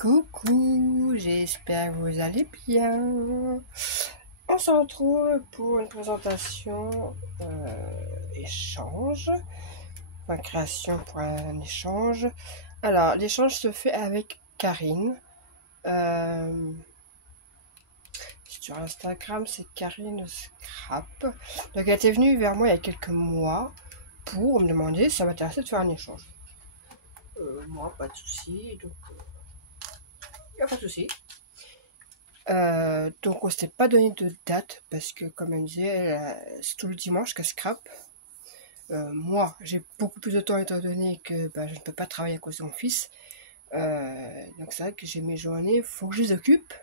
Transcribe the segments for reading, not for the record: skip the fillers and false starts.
Coucou, j'espère que vous allez bien. On se retrouve pour une présentation échange, ma création pour un échange. Alors, l'échange se fait avec Karine. Sur Instagram, c'est Karine Scrap. Donc, elle était venue vers moi il y a quelques mois pour me demander si ça m'intéressait de faire un échange. Moi, pas de souci. Donc, il n'y a pas de souci. Donc on s'était pas donné de date parce que comme elle me disait, c'est tout le dimanche qu'elle scrape. Moi j'ai beaucoup plus de temps étant donné que je ne peux pas travailler à cause de mon fils. Donc c'est vrai que j'ai mes journées, faut que je les occupe.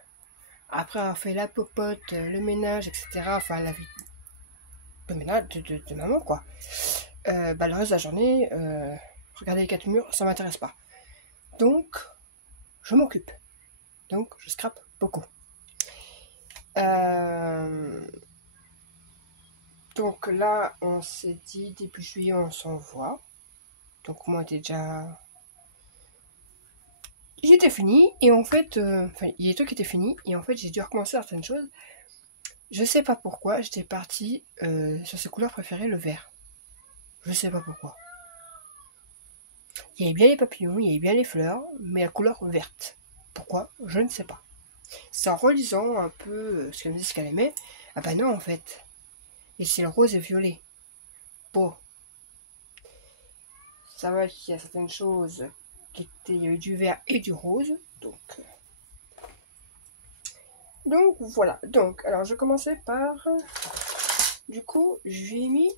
Après avoir fait la popote, le ménage, etc. Enfin la vie de ménage de maman quoi. Le reste de la journée, regarder les quatre murs, ça m'intéresse pas. Donc je m'occupe. Donc je scrape beaucoup. Donc là, on s'est dit début juillet, on s'envoie. Donc moi, j'étais fini et en fait, il y a des trucs qui étaient finis et en fait, j'ai dû recommencer certaines choses. Je sais pas pourquoi, j'étais partie sur ses couleurs préférées, le vert. Je sais pas pourquoi. Il y avait bien les papillons, il y avait bien les fleurs, mais la couleur verte. Pourquoi? Je ne sais pas. C'est en relisant un peu ce qu'elle me dit, ce qu'elle aimait. Ah bah non, en fait. Et c'est le rose et violet. Bon. Ça va qu'il y a certaines choses il y avait du vert et du rose. Donc voilà. Donc, alors je commençais par... Du coup, je lui ai mis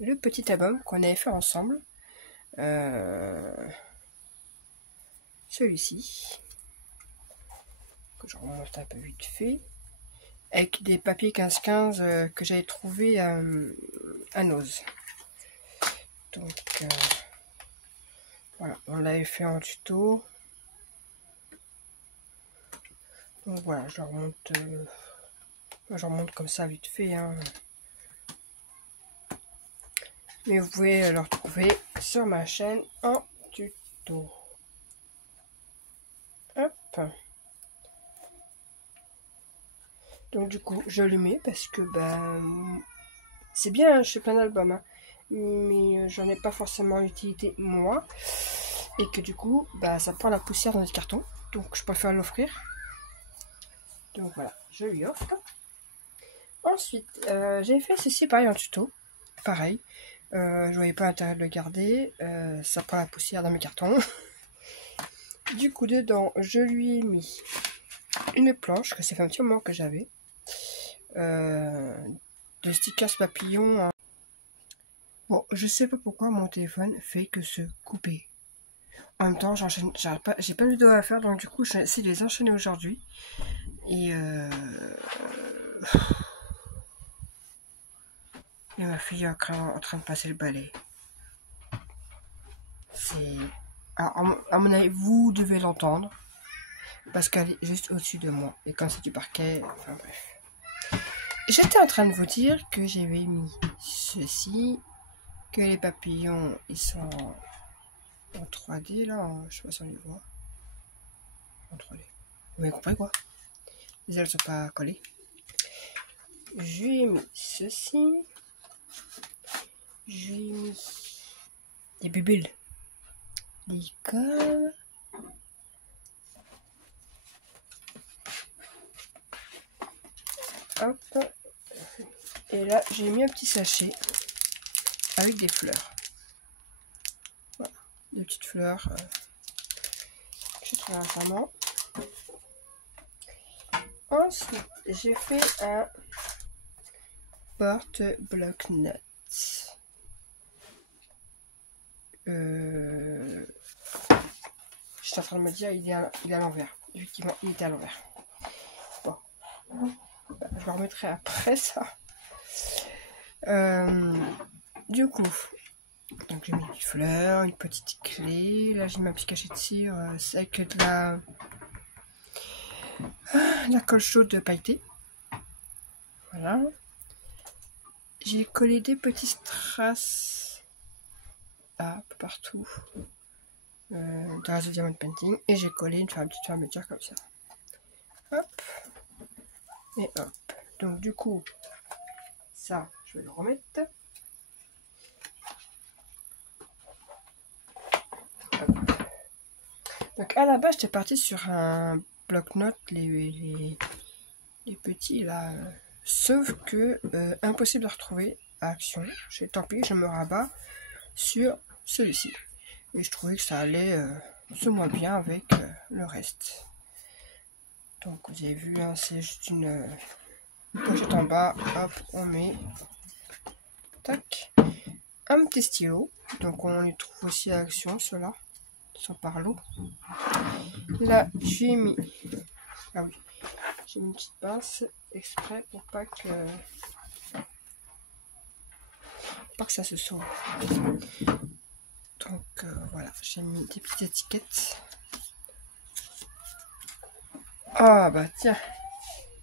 le petit album qu'on avait fait ensemble. Celui-ci. Que je remonte un peu vite fait. Avec des papiers 15-15 que j'avais trouvé à Nose. Donc, voilà. On l'avait fait en tuto. Donc voilà, je remonte comme ça vite fait. Hein. Mais vous pouvez le retrouver sur ma chaîne en tuto. Hop. Donc du coup, je le mets parce que c'est bien, je fais plein d'albums, hein, mais j'en ai pas forcément l'utilité moi, et que du coup, ça prend la poussière dans les cartons, donc je préfère l'offrir. Donc voilà, je lui offre. Ensuite, j'ai fait ceci pareil en tuto, pareil. Je voyais pas l'intérêt de le garder, ça prend la poussière dans mes cartons. Du coup, dedans, je lui ai mis une planche, que ça fait un petit moment que j'avais, de stickers papillons. Hein. Bon, je sais pas pourquoi mon téléphone fait que se couper. En même temps, j'enchaîne, j'ai pas de vidéo à faire, donc du coup, j'essaie de les enchaîner aujourd'hui. Et ma fille est en train de passer le balai. C'est... Alors, à mon avis, vous devez l'entendre. Parce qu'elle est juste au-dessus de moi. Et quand c'est du parquet, enfin bref. J'étais en train de vous dire que j'avais mis ceci. Que les papillons, ils sont en 3D là. Je sais pas si on les voit. En 3D. Vous m'avez compris quoi? Les ailes sont pas collées. Je lui ai mis ceci. Je lui ai mis des bulles. Des comme. Hop. Et là, j'ai mis un petit sachet avec des fleurs. Voilà. Des petites fleurs que j'ai trouvées récemment. Ensuite, j'ai fait un porte-bloc-notes. J'étais en train de me dire, il est à l'envers. Effectivement, il était à l'envers. Bon. Je le remettrai après ça. Du coup, donc j'ai mis une fleur, une petite clé. Là, j'ai mis un petit cachet de cire. C'est avec de la colle chaude pailletée. Voilà. J'ai collé des petits strass un peu partout. de reste de diamond painting et j'ai collé une petite fermeture comme ça. Hop et hop. Donc du coup, ça, je vais le remettre. Hop. Donc à la base, j'étais partie sur un bloc-notes, les petits là. Sauf que impossible de retrouver à Action. Tant pis, je me rabats sur celui-ci. Et je trouvais que ça allait ce moins bien avec le reste. Donc vous avez vu, hein, c'est juste une pochette en bas. Hop, on met tac, un petit stylo. Donc on les trouve aussi à Action, ceux-là. Ils sont par lot. Là, j'ai mis... Ah oui. J'ai mis une petite pince exprès pour pas que ça se sauve. Donc voilà, j'ai mis des petites étiquettes. Ah bah tiens,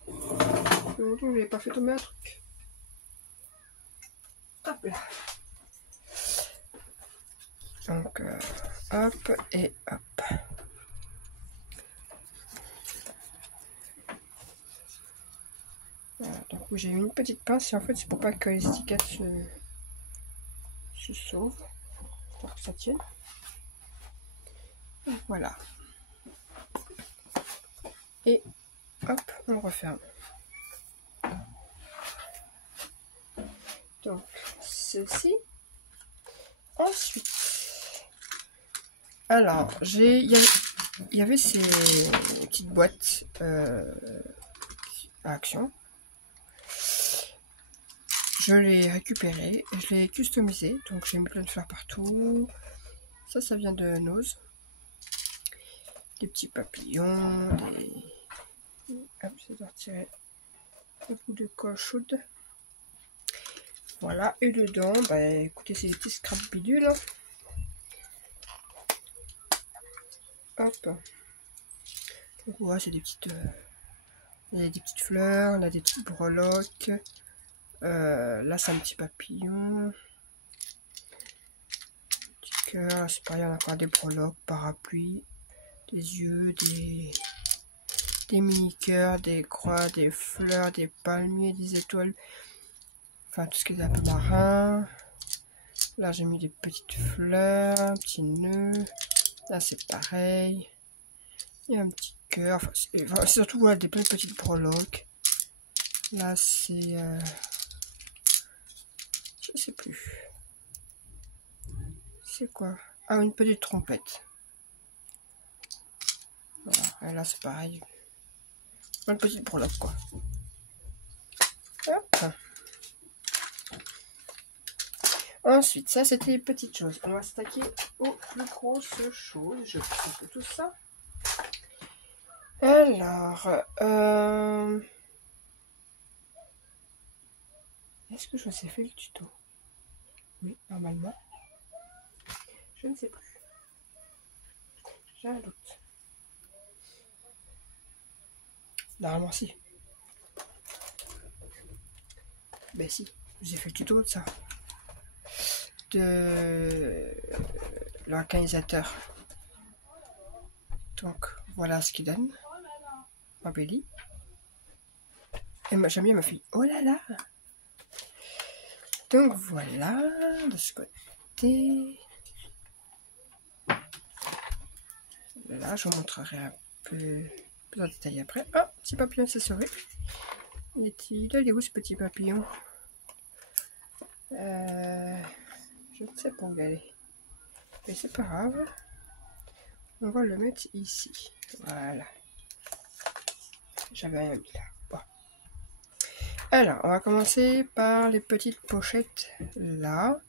je n'avais pas fait tomber un truc. Hop là. Donc hop et hop. Voilà, donc j'ai mis une petite pince et en fait c'est pour pas que les étiquettes se sauvent, pour que ça tienne. Et voilà. Et hop, on referme. Donc ceci. Ensuite, alors il y avait ces petites boîtes à Action. Je l'ai récupéré, je l'ai customisé, donc j'ai mis plein de fleurs partout. Ça vient de Nose. Des petits papillons, des... Hop, je vais retirer le bout de colle chaude. Voilà, et dedans, bah écoutez, c'est des petits scrap bidules. Hop. Donc voilà, c'est des petites... il y a des petites fleurs, on a des petites breloques. Là, c'est un petit papillon. Petit cœur, c'est pareil, on a encore des breloques, parapluies, des yeux, des mini-cœurs, des croix, des fleurs, des palmiers, des étoiles. Enfin, tout ce qui est un peu marin. Là, j'ai mis des petites fleurs, un petit nœud. Là, c'est pareil. Il y a un petit cœur. Enfin, c'est surtout voilà, des petites breloques. Là, c'est... je sais plus. C'est quoi? Ah, une petite trompette. Voilà. Et là, c'est pareil. Une petite breloque, quoi. Hop. Ensuite, ça, c'était les petites choses. On va s'attaquer aux plus grosses choses. Je coupe tout ça. Alors, est-ce que je vous ai fait le tuto? Oui, normalement. Je ne sais plus. J'ai un doute. Normalement, si. Ben si, je vous ai fait le tuto de ça. De l'organisateur. Donc, voilà ce qu'il donne. Ma belly. Et j'aime bien ma fille. Oh là là! Donc voilà, de ce côté. Là, je vous montrerai un peu plus en détail après. Ah, petit papillon s'est sauvé. Il est où ce petit papillon? Je ne sais pas où il est. Mais c'est pas grave. On va le mettre ici. Voilà. J'avais rien mis là. Bon. Alors, on va commencer par les petites pochettes là.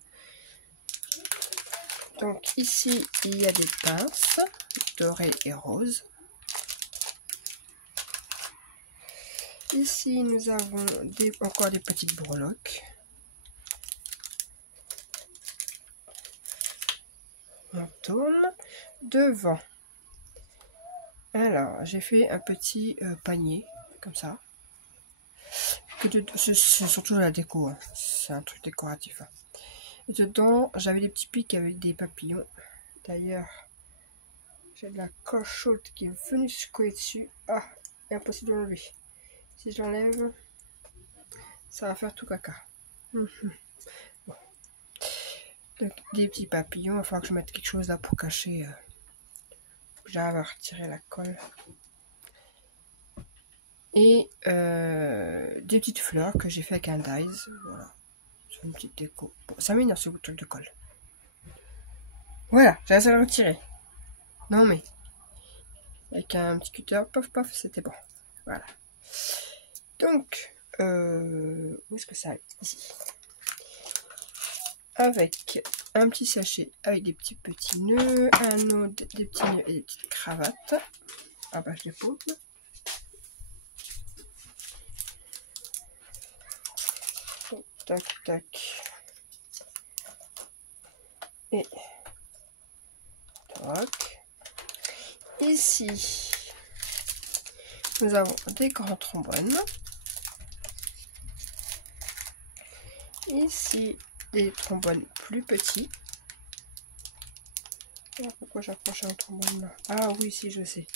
Donc ici, il y a des pinces dorées et roses. Ici, nous avons encore des petites breloques. On tourne devant. Alors, j'ai fait un petit panier, comme ça. C'est surtout de la déco, hein. C'est un truc décoratif. Hein. Et dedans, j'avais des petits pics avec des papillons. D'ailleurs, J'ai de la colle chaude qui est venue se coller dessus. Ah, impossible d'enlever. Si je l'enlève, ça va faire tout caca. Bon. Donc, des petits papillons. Il va falloir que je mette quelque chose là pour cacher. J'arrive à retirer la colle. Et des petites fleurs que j'ai fait avec un dies. Voilà. C'est une petite déco. Bon, ça m'énerve ce truc de colle. Voilà, j'ai essayé de le retirer. Non mais, avec un petit cutter, paf paf, c'était bon. Voilà. Donc, où est-ce que ça est? Ici. Avec un petit sachet avec des petits nœuds, un autre, des petits nœuds et des petites cravates. Ah bah je les pose. Tac tac. Et tac. Ici, nous avons des grands trombones. Ici, des trombones plus petits. Ah, pourquoi j'approche un trombone là? Ah oui, si, je sais.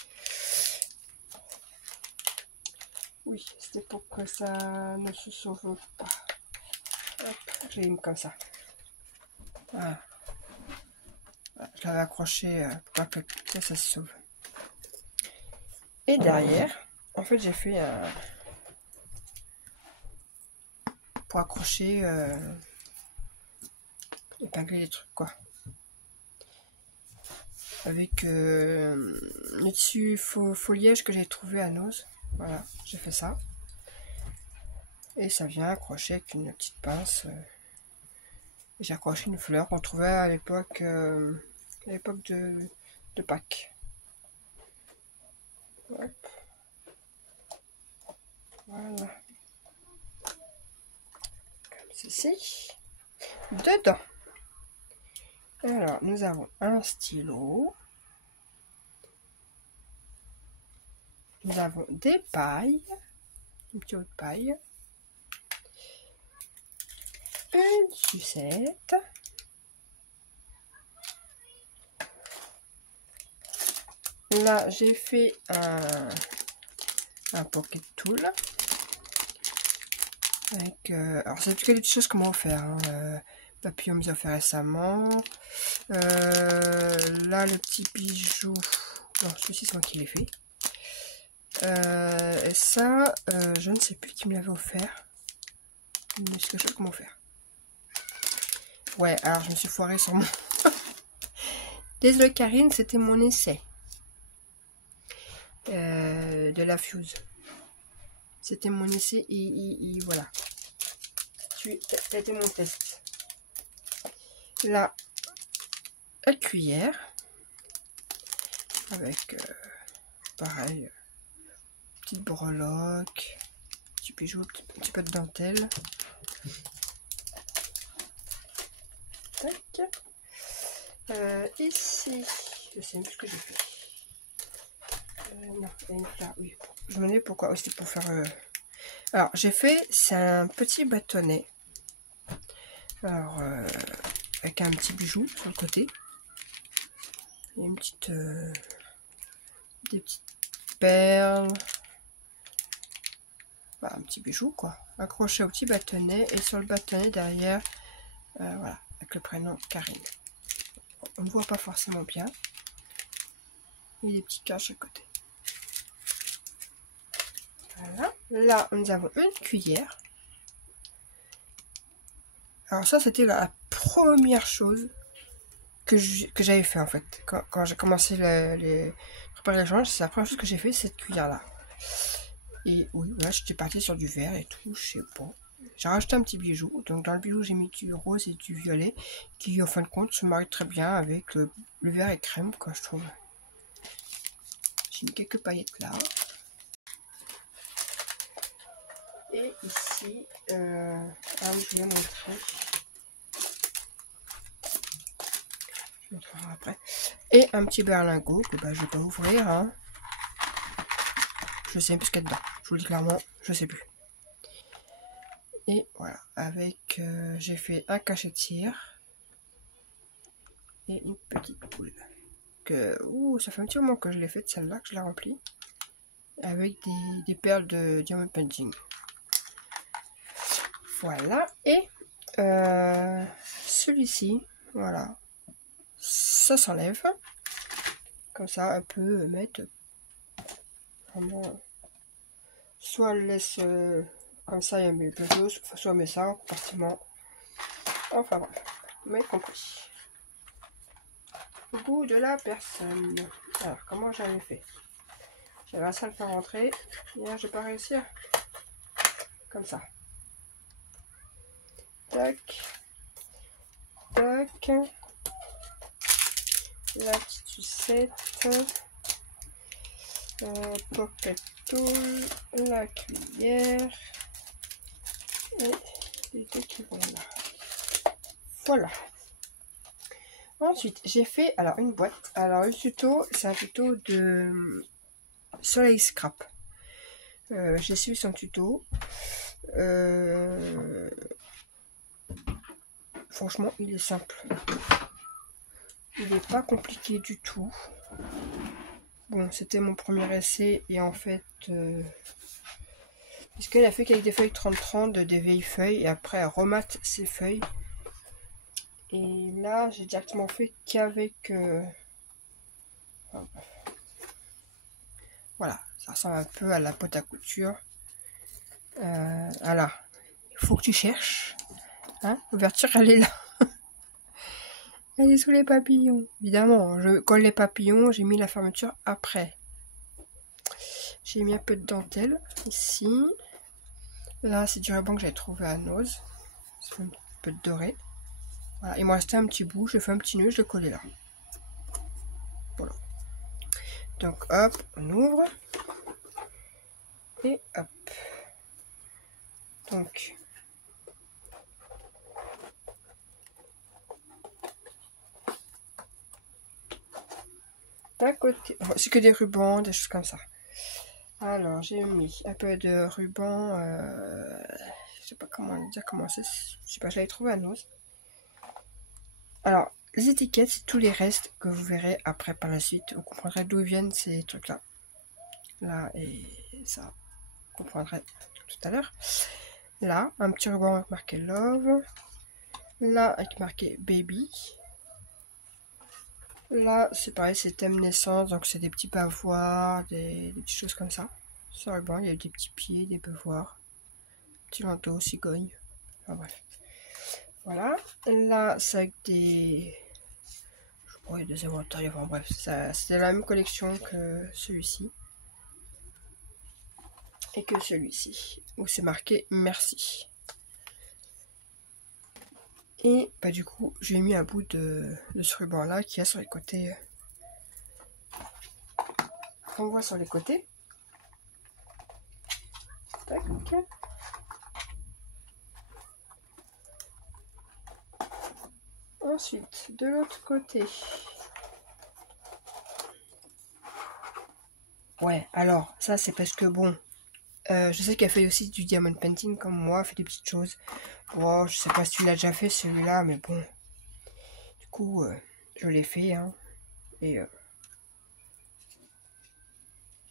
Oui, c'était pour que ça ne se sauve pas. Hop, je l'ai mis comme ça. Voilà. Je l'avais accroché pour pas que ça se sauve. Et derrière, en fait, j'ai fait un... pour accrocher, épingler les trucs, quoi. Avec le tissu foliage que j'ai trouvé à Nose. Voilà, j'ai fait ça. Et ça vient accrocher avec une petite pince. J'ai accroché une fleur qu'on trouvait à l'époque de Pâques. Hop. Voilà. Comme ceci. Dedans. Alors, nous avons un stylo. Nous avons des pailles. Une petite autre paille. Une sucette. Là, j'ai fait un pocket tool. Avec, alors, c'est que des petites choses qu'on m'a offert. Hein. Papillon m'a offert récemment. Là, le petit bijou. Non, celui-ci, c'est moi qui l'ai fait. Et ça, je ne sais plus qui me l'avait offert. Mais c'est quelque chose qu'on m'a offert. Ouais, alors je me suis foirée sur mon... Désolée Karine, c'était mon essai. De la Fuse. C'était mon essai et voilà. Ça a été mon test. Là, la cuillère. Avec, pareil, petite breloque, petit bijou, un petit peu de dentelle. Tac. Ici, je sais même plus ce que j'ai fait. Non, il y a une fleur, oui. Je me demandais pourquoi. C'était pour faire... Alors, j'ai fait, c'est un petit bâtonnet. Alors, avec un petit bijou sur le côté. Et une petite... des petites perles. Voilà, un petit bijou, quoi. Accroché au petit bâtonnet. Et sur le bâtonnet, derrière, voilà, avec le prénom Karine. On ne voit pas forcément bien. Et des petits cœurs à chaque côté. Voilà. Là, nous avons une cuillère. Alors ça, c'était la première chose que j'avais fait en fait. Quand j'ai commencé préparer l'échange, c'est la première chose que j'ai fait, cette cuillère-là. Et oui, voilà, j'étais partie sur du vert et tout, je sais pas. J'ai rajouté un petit bijou. Donc dans le bijou, j'ai mis du rose et du violet, qui en fin de compte se marient très bien avec le vert et crème, quoi, je trouve. J'ai mis quelques paillettes là. Et ici, ah oui, je vais montrer. Je montrerai après. Et un petit berlingot que bah, je vais pas ouvrir. Hein. Je sais plus ce qu'il y a dedans. Je vous le dis clairement, je sais plus. Et voilà, avec, j'ai fait un cachet de cire et une petite boule que ça fait un petit moment que je l'ai faite, celle-là, que je l'ai remplie. Avec des perles de Diamond Painting. Voilà. Et celui-ci, voilà. Ça s'enlève. Comme ça, on peut mettre vraiment... Soit elle laisse comme ça, il y a mes choses, soit on met ça en compartiment. Enfin voilà, mais compris. Au goût de la personne. Alors, comment j'avais fait? J'avais à ça le faire rentrer. Et là, j'ai pas réussi à... Comme ça. Tac. Tac. La petite sucette. Pocket tool. La cuillère. Et les deux qui vont là. Voilà. Ensuite, j'ai fait alors une boîte. Alors, le tuto, c'est un tuto de Soleil Scrap. J'ai suivi son tuto. Franchement, il est simple. Il n'est pas compliqué du tout. Bon, c'était mon premier essai et en fait, puisqu'elle a fait qu'avec des feuilles 30-30, des vieilles feuilles et après elle remate ses feuilles. Et là, j'ai directement fait qu'avec... Voilà, ça ressemble un peu à la boîte à couture. Voilà, il faut que tu cherches. Hein, l'ouverture, elle est là. Elle est sous les papillons. Évidemment, je colle les papillons, j'ai mis la fermeture après. J'ai mis un peu de dentelle ici. Là, c'est du ruban que j'avais trouvé à Nose. C'est un peu de doré. Voilà, il me restait un petit bout, je fais un petit nœud, je le colle là. Voilà. Donc hop, on ouvre. Et hop. Donc. D'un côté. Oh, c'est que des rubans, des choses comme ça. Alors, j'ai mis un peu de ruban. Je sais pas comment dire comment c'est. Je sais pas, je l'avais trouvé à Nose. Alors, les étiquettes, c'est tous les restes que vous verrez après par la suite. Vous comprendrez d'où viennent ces trucs-là. Là, et ça, vous comprendrez tout à l'heure. Là, un petit ruban avec marqué Love. Là, avec marqué Baby. Là, c'est pareil, c'est thème naissance, donc c'est des petits bavoirs, des petites choses comme ça. Sur le ruban, il y a des petits pieds, des bavoirs, petit manteau, cigogne. Enfin bref. Voilà. Là, c'est avec des... Je crois des éventails, enfin bref, c'est la même collection que celui-ci. Et que celui-ci, où c'est marqué merci. Et bah du coup, j'ai mis un bout de ce ruban là qui a sur les côtés. On voit sur les côtés. Tac. Ensuite, de l'autre côté. Ouais, alors, ça c'est parce que bon, je sais qu'elle fait aussi du diamond painting comme moi, elle fait des petites choses. Bon, je sais pas si tu l'as déjà fait celui-là, mais bon. Du coup, je l'ai fait, hein. Et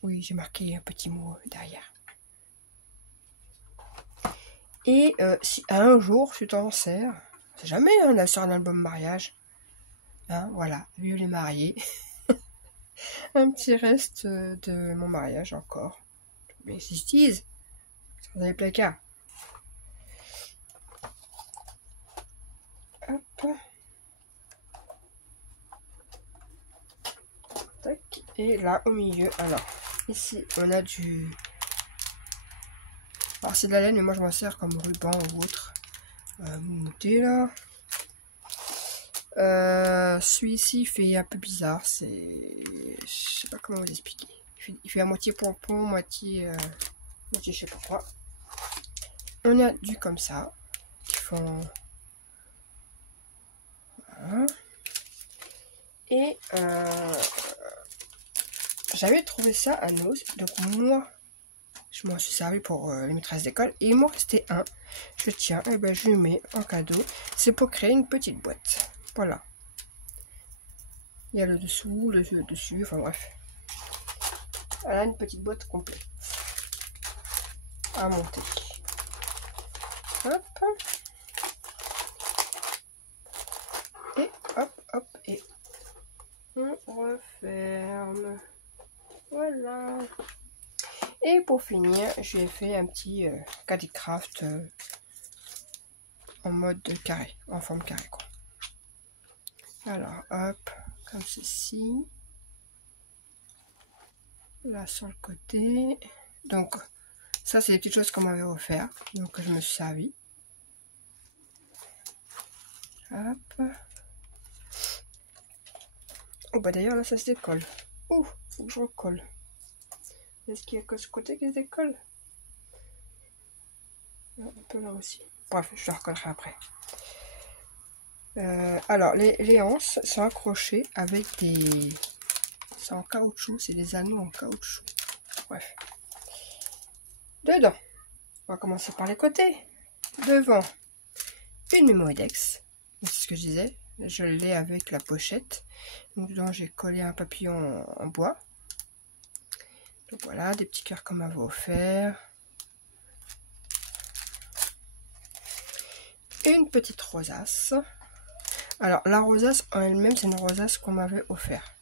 oui, j'ai marqué un petit mot derrière. Et si un jour tu t'en sers, c'est jamais on a sur un album mariage. Hein, voilà, vive les mariés. Un petit reste de mon mariage encore. Mais si je tease, dans les placards. Hop. Tac. Et là, au milieu, alors, ici, on a du... Alors, c'est de la laine, mais moi, je m'en sers comme ruban ou autre. Moumoté, là. Celui-ci fait un peu bizarre. C'est... Je sais pas comment vous expliquer. Il fait à moitié pompon, moitié je sais pas quoi. On a du comme ça. Qui font... Voilà. Et j'avais trouvé ça à Nose. Donc moi, je m'en suis servi pour les maîtresses d'école. Et il m'en restait un. Je tiens, et ben je le mets en cadeau. C'est pour créer une petite boîte. Voilà. Il y a le dessous, le dessus, enfin bref. Elle a une petite boîte complète à monter. Hop. Et hop, hop, et on referme. Voilà. Et pour finir, j'ai fait un petit Calicraft en mode carré, en forme carré quoi. Alors hop, comme ceci. Là sur le côté. Donc ça c'est des petites choses qu'on m'avait offert. Donc je me suis servi. Hop. Oh bah d'ailleurs là ça se décolle. Ouh, faut que je recolle. Est-ce qu'il y a que ce côté qui se décolle? Un peu là aussi. Bref, je le recollerai après. Alors les anses sont accrochées avec des... C'est en caoutchouc, c'est des anneaux en caoutchouc. Bref. Dedans, on va commencer par les côtés. Devant, une mémoidex. C'est ce que je disais. Je l'ai avec la pochette. Donc dedans, j'ai collé un papillon en bois. Donc voilà, des petits cœurs qu'on m'avait offert. Une petite rosace. Alors la rosace en elle-même, c'est une rosace qu'on m'avait offert.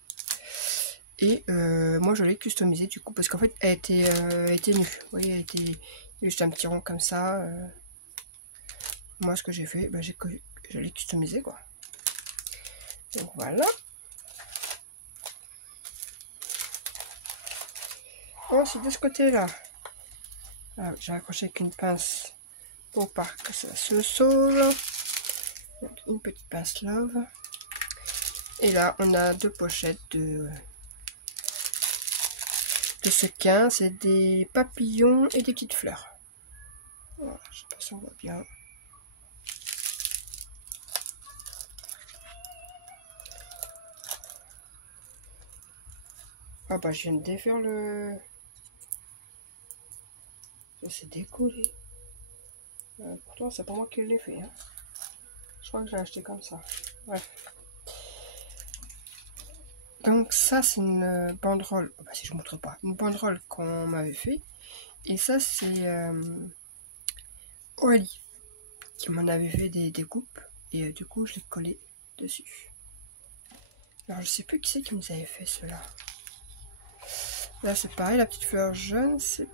Et moi je l'ai customisée du coup parce qu'en fait elle était nue. Vous voyez, elle était juste un petit rond comme ça. Moi ce que j'ai fait, bah, je l'ai customisée quoi. Donc voilà. Ensuite de ce côté là, j'ai accroché avec une pince pour pas que ça se sauve. Donc une petite pince love. Et là on a deux pochettes de sequins, c'est des papillons et des petites fleurs. Voilà, je sais pas si on voit bien. Ah bah je viens de défaire le... Ça s'est décollé. Pourtant c'est pas moi qui l'ai fait. Hein. Je crois que je l'ai acheté comme ça. Bref. Donc ça c'est une banderole. Bah, si je ne montre pas. Une banderole qu'on m'avait fait. Et ça c'est Aurélie qui m'en avait fait des découpes. Et du coup je l'ai collé dessus. Alors je sais plus qui c'est qui nous avait fait cela. Là c'est pareil, la petite fleur jaune, c'est...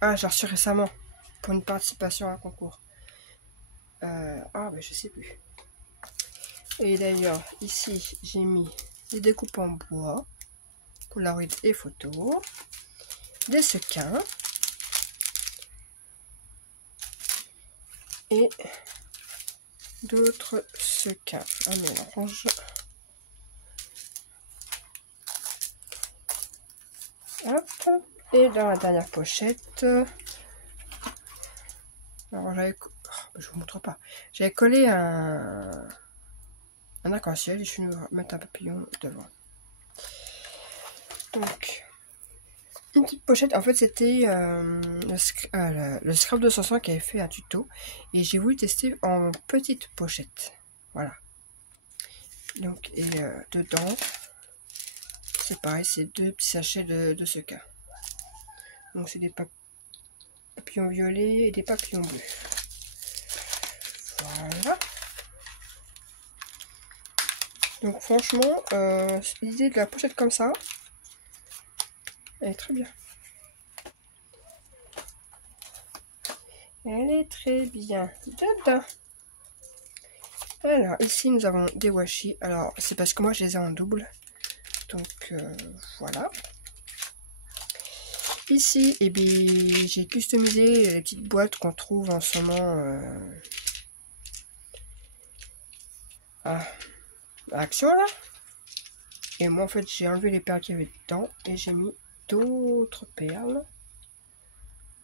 Ah, j'ai reçu récemment pour une participation à un concours. Ah, mais je sais plus. Et d'ailleurs, ici, j'ai mis des découpes en bois, Polaroid et photo, des sequins et d'autres sequins. Un mélange. Hop. Et dans la dernière pochette, alors j'avais... Oh, je vous montre pas. J'avais collé un arc-en-ciel et je suis venue mettre un papillon devant. Donc, une petite pochette. En fait, c'était le Scrap 205 qui avait fait un tuto. Et j'ai voulu tester en petite pochette. Voilà. Donc, et dedans, c'est pareil, c'est deux petits sachets de sequins. Donc, c'est des papillons violets et des papillons bleus. Voilà. Donc, franchement, l'idée de la pochette comme ça, elle est très bien. Elle est très bien. Dedans. Alors, ici, nous avons des washi. Alors, c'est parce que moi, je les ai en double. Donc, voilà. Ici, eh bien, j'ai customisé les petites boîtes qu'on trouve en ce moment à Action, là. Et moi, en fait, j'ai enlevé les perles qu'il y avait dedans et j'ai mis d'autres perles.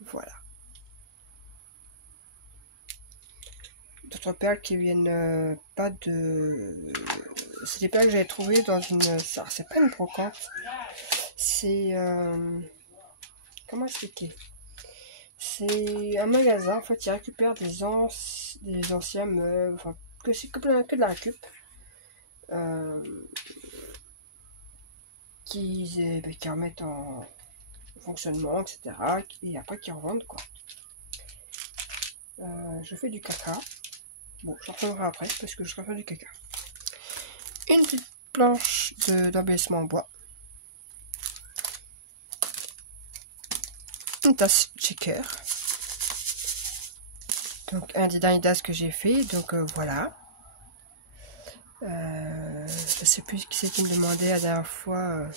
Voilà. D'autres perles qui viennent pas de... C'est des perles que j'avais trouvées dans une... C'est pas une brocante. C'est... Comment expliquer? C'est un magasin, en fait, ils récupèrent des anciens meubles, enfin, que c'est que de la récup. Qui remettent en fonctionnement, etc. Et après qui revendent, quoi. Je fais du caca. Bon, j'en reprendrai après parce que je ferai faire du caca. Une petite planche d'embellissement en bois. Une tasse shaker. Donc un des derniers tasses que j'ai fait. Donc voilà. Je sais plus qui c'est qui me demandait la dernière fois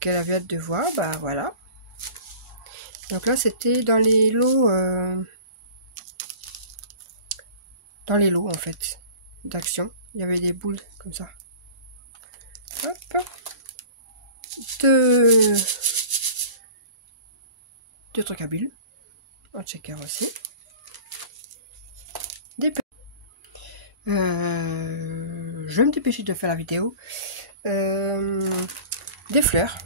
qu'elle avait hâte de voir. Bah voilà. Donc là c'était dans les lots en fait d'action. Il y avait des boules comme ça. Hop. Deux trucs à bulles. Un shaker aussi. Je vais me dépêcher de faire la vidéo. Des fleurs.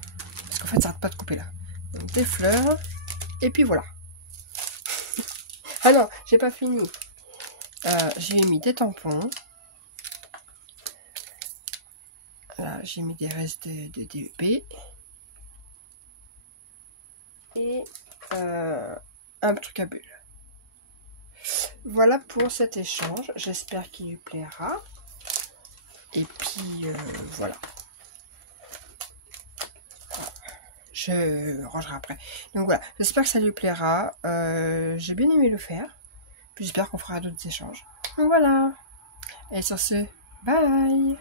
Parce qu'en fait, ça n'arrête pas de couper là. Donc, des fleurs. Et puis voilà. Ah non, j'ai pas fini. J'ai mis des tampons. Là, j'ai mis des restes de DEP. Et un truc à bulles. Voilà pour cet échange. J'espère qu'il lui plaira. Et puis voilà. Je rangerai après. Donc voilà, j'espère que ça lui plaira. J'ai bien aimé le faire. Puis j'espère qu'on fera d'autres échanges. Donc voilà. Et sur ce, bye!